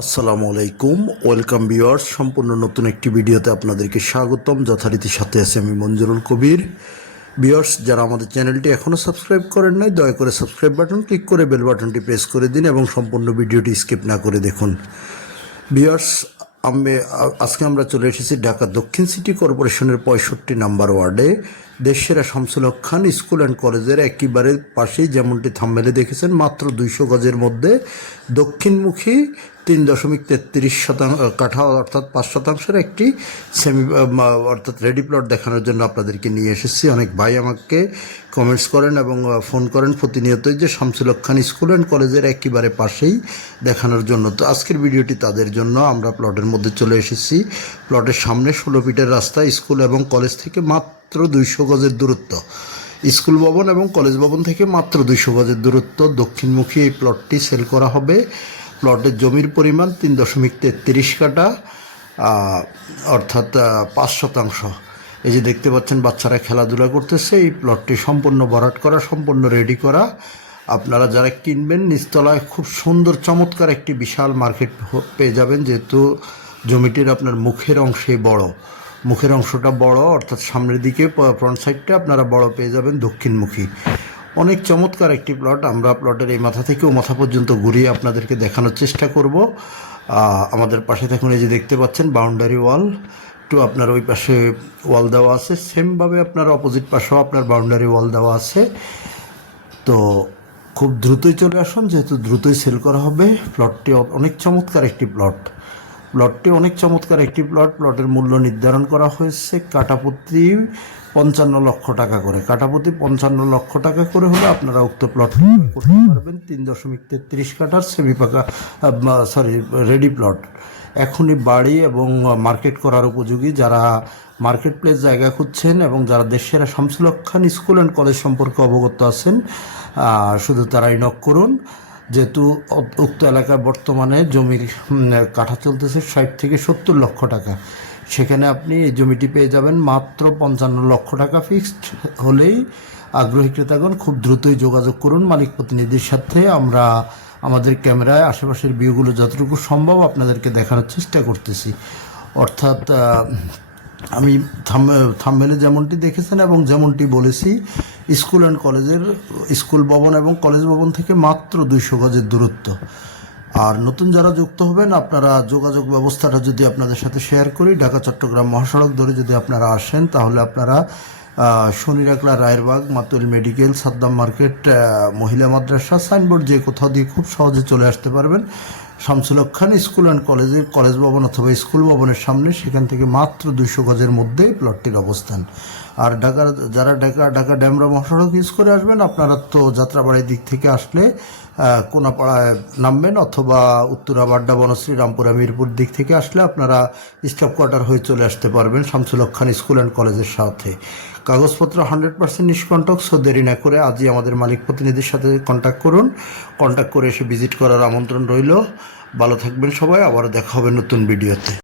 আসসালামু আলাইকুম, welcome viewers. সম্পূর্ণ নতুন একটি ভিডিওতে আপনাদেরকে স্বাগতম। যথারীতি সাথে আছি আমি মঞ্জুরুল কবির। ভিউয়ার্স, যারা আমাদের চ্যানেলটি এখনও সাবস্ক্রাইব করেন নাই, দয়া করে সাবস্ক্রাইব বাটন ক্লিক করে বেল বাটনটি প্রেস করে দিন এবং সম্পূর্ণ ভিডিওটি স্কিপ না করে দেখুন। ভিউয়ার্স, আজকে আমরা চলে এসেছি ঢাকা দক্ষিণ সিটি কর্পোরেশনের 65 নম্বর ওয়ার্ডে দেশসেরা শামসুল হক খান স্কুল অ্যান্ড কলেজের একেবারে পাশেই, যেমনটি থাম্বনেলে দেখেছেন, মাত্র 200 গজের মধ্যে দক্ষিণমুখী 3.33 কাঠা অর্থাৎ 5% একটি অর্থাৎ রেডি প্লট দেখানোর জন্য আপনাদেরকে নিয়ে এসেছি। অনেক ভাই আমাকে কমেন্টস করেন এবং ফোন করেন প্রতিনিয়তই যে শামসুল হক খান স্কুল অ্যান্ড কলেজের একেবারে পাশেই দেখানোর জন্য। তো আজকের ভিডিওটি তাদের জন্য। আমরা প্লটের মধ্যে চলে এসেছি। প্লটের সামনে 16 ফিটের রাস্তা, স্কুল এবং কলেজ থেকে মাত্র 200 গজের দূরত্ব। স্কুল ভবন এবং কলেজ ভবন থেকে মাত্র 200 গজের দূরত্ব। দক্ষিণমুখী এই প্লটটি সেল করা হবে। প্লটের জমির পরিমাণ 3.33 কাঠা, অর্থাৎ 5%। এই যে দেখতে পাচ্ছেন বাচ্চারা খেলাধুলা করতেছে। এই প্লটটি সম্পূর্ণ ভরাট করা, সম্পূর্ণ রেডি করা। আপনারা যারা কিনবেন, নিচতলায় খুব সুন্দর চমৎকার একটি বিশাল মার্কেট পেয়ে যাবেন, যেহেতু জমিটির আপনার মুখের অংশটা বড়, অর্থাৎ সামনের দিকে ফ্রন্ট সাইডটা আপনারা বড় পেয়ে যাবেন দক্ষিণমুখী। অনেক চমৎকার একটি প্লট। আমরা প্লটের এই মাথা থেকে ও মাথা পর্যন্ত ঘুরিয়ে আপনাদেরকে দেখানোর চেষ্টা করব। আমাদের পাশে দেখুন, এই যে দেখতে পাচ্ছেন বাউন্ডারি ওয়াল, তো আপনার ওই পাশে ওয়াল দেওয়া আছে, সেমভাবে আপনার অপোজিট পাশেও আপনার বাউন্ডারি ওয়াল দেওয়া আছে। তো খুব দ্রুতই চলে আসুন, যেহেতু দ্রুতই সেল করা হবে। প্লটটি অনেক চমৎকার একটি প্লট। প্লটের মূল্য নির্ধারণ করা হয়েছে কাঠাপ্রতি 55 লক্ষ টাকা করে। কাঠাপ্রতি 55 লক্ষ টাকা করে হলে আপনারা উক্ত প্লট করতে পারবেন। 3.33 কাঠার রেডি প্লট। এখনই বাড়ি এবং মার্কেট করার উপযোগী। যারা মার্কেট প্লেস জায়গা খুঁজছেন এবং যারা দেশসেরা শামসুল হক খান স্কুল অ্যান্ড কলেজ সম্পর্কে অবগত আছেন, শুধু তারাই নক করুন। যেহেতু উক্ত এলাকায় বর্তমানে জমির কাঠা চলতেছে 60 থেকে 70 লক্ষ টাকা, সেখানে আপনি এই জমিটি পেয়ে যাবেন মাত্র 55 লক্ষ টাকা। ফিক্সড হলেই আগ্রহী ক্রেতাগণ খুব দ্রুতই যোগাযোগ করুন মালিক প্রতিনিধির সাথে। আমরা আমাদের ক্যামেরায় আশেপাশের ভিউগুলো যতটুকু সম্ভব আপনাদেরকে দেখানোর চেষ্টা করতেছি। অর্থাৎ আমি থাম্বনেলে যেমনটি দেখেছেন এবং যেমনটি বলেছি, স্কুল ভবন এবং কলেজ ভবন থেকে মাত্র 200 গজের দূরত্ব। আর নতুন যারা যুক্ত হবেন, আপনারা যোগাযোগ ব্যবস্থাটা যদি আপনাদের সাথে শেয়ার করি, ঢাকা চট্টগ্রাম মহাসড়ক ধরে যদি আপনারা আসেন, তাহলে আপনারা শনিরাকলা, রায়েরবাগ, মাতুল মেডিকেল, সাদ্দাম মার্কেট, মহিলা মাদ্রাসা সাইনবোর্ড যে কোথাও দিয়ে খুব সহজে চলে আসতে পারবেন শামসুল হক খান স্কুল অ্যান্ড কলেজ ভবন অথবা স্কুল ভবনের সামনে। সেখান থেকে মাত্র 200 গজের মধ্যে প্লটটির অবস্থান। আর যারা ঢাকা ড্যামরা মহাসড়ক ইউজ করে আসবেন, আপনারা তো যাত্রাবাড়ির দিক থেকে আসলে কোনাপাড়ায় নামবেন, অথবা উত্তরা, বাড্ডা, বনশ্রী, রামপুরা, মিরপুর দিক থেকে আসলে আপনারা স্টাফ কোয়ার্টার হয়ে চলে আসতে পারবেন শামসুল হক খান স্কুল অ্যান্ড কলেজের সাথে। কাগজপত্র 100% নিষ্কণ্টক। সো দেরি না করে আজই আমাদের মালিক প্রতিনিধির সাথে কন্ট্যাক্ট করুন। কন্ট্যাক্ট করে এসে ভিজিট করার আমন্ত্রণ রইল। ভালো থাকবেন সবাই। আবারও দেখা হবে নতুন ভিডিওতে।